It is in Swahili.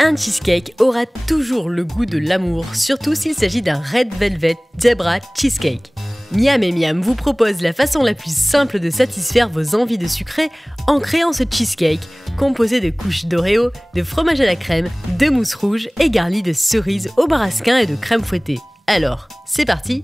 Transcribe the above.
Un cheesecake aura toujours le goût de l'amour, surtout s'il s'agit d'un Red Velvet Zebra Cheesecake. Miam et Miam vous propose la façon la plus simple de satisfaire vos envies de sucré en créant ce cheesecake composé de couches d'Oreo, de fromage à la crème, de mousse rouge et garni de cerises au marasquin et de crème fouettée. Alors, c'est parti!